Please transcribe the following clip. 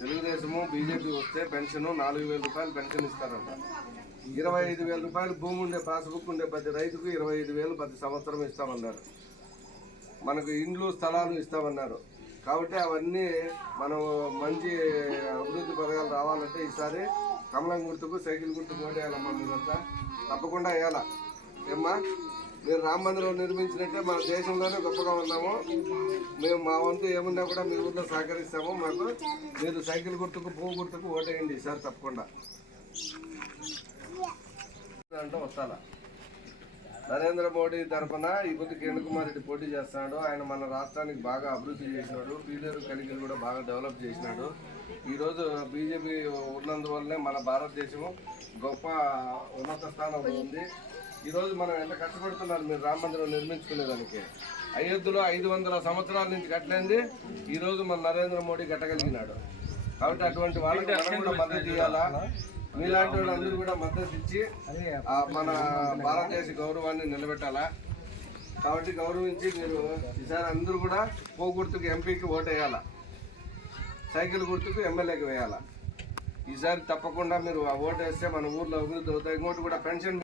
Telugu Desam BJP వస్తే pension నాలుగు వేల రూపాయలు పెన్షన్ ఇస్తారంట. ఇరవై ఐదు వేల రూపాయలు భూమి ఉండే పాస్బుక్ ఉండే ప్రతి రైతుకు ఇరవై ఐదు వేలు ప్రతి సంవత్సరం ఇస్తామన్నారు. మనకు ఇండ్లు స్థలాలు ఇస్తామన్నారు. కాబట్టి అవన్నీ మనం మంచి అభివృద్ధి పథకాలు రావాలంటే ఈసారి కమలం గుర్తుకు సైకిల్ గుర్తుకు ఓటేయాలమ్మా మీరంతా తప్పకుండా వేయాలా? ఏమ్మా? మీరు రామ మందిరం నిర్మించినట్టే మన దేశంలోనే గొప్పగా ఉన్నాము. మేము మా వంతు ఏమున్నా కూడా మీ ఊర్లో సహకరిస్తాము. మాకు మీరు సైకిల్ గుర్తుకు పువ్వు గుర్తుకు ఓటేయండి ఈసారి తప్పకుండా. అంటే వస్తాలా? నరేంద్ర మోడీ తరఫున ఈ పొద్దు కిరణ్ కుమార్ రెడ్డి పోటీ చేస్తున్నాడు. ఆయన మన రాష్ట్రానికి బాగా అభివృద్ధి చేసినాడు. పీలేరు కలిగిలు కూడా బాగా డెవలప్ చేసినాడు. ఈరోజు బీజేపీ ఉన్నందువల్లనే మన భారతదేశం గొప్ప ఉన్నత స్థానంలో ఉంది. ఈరోజు మనం ఎంత కష్టపడుతున్నారు మీరు రామ మందిరం నిర్మించుకునేదానికి అయోధ్యలో ఐదు వందల సంవత్సరాల నుంచి కట్టలేంది. ఈరోజు మన నరేంద్ర మోడీ కట్టగలిగినాడు. కాబట్టి అటువంటి వాళ్ళకి మనం కూడా మద్దతు ఇవ్వాలా? మీలాంటి వాళ్ళందరూ కూడా మద్దతు ఇచ్చి మన భారతదేశ గౌరవాన్ని నిలబెట్టాలా? కాబట్టి గౌరవించి మీరు ఈసారి అందరూ కూడా పో గుర్తుకు ఎంపీకి ఓటు వేయాలా? సైకిల్ గుర్తుకు ఎమ్మెల్యేకి వేయాలా? ఈసారి తప్పకుండా మీరు ఆ ఓటు వేస్తే మన ఊర్లో అభివృద్ధి అవుతాయి. ఇంకోటి కూడా పెన్షన్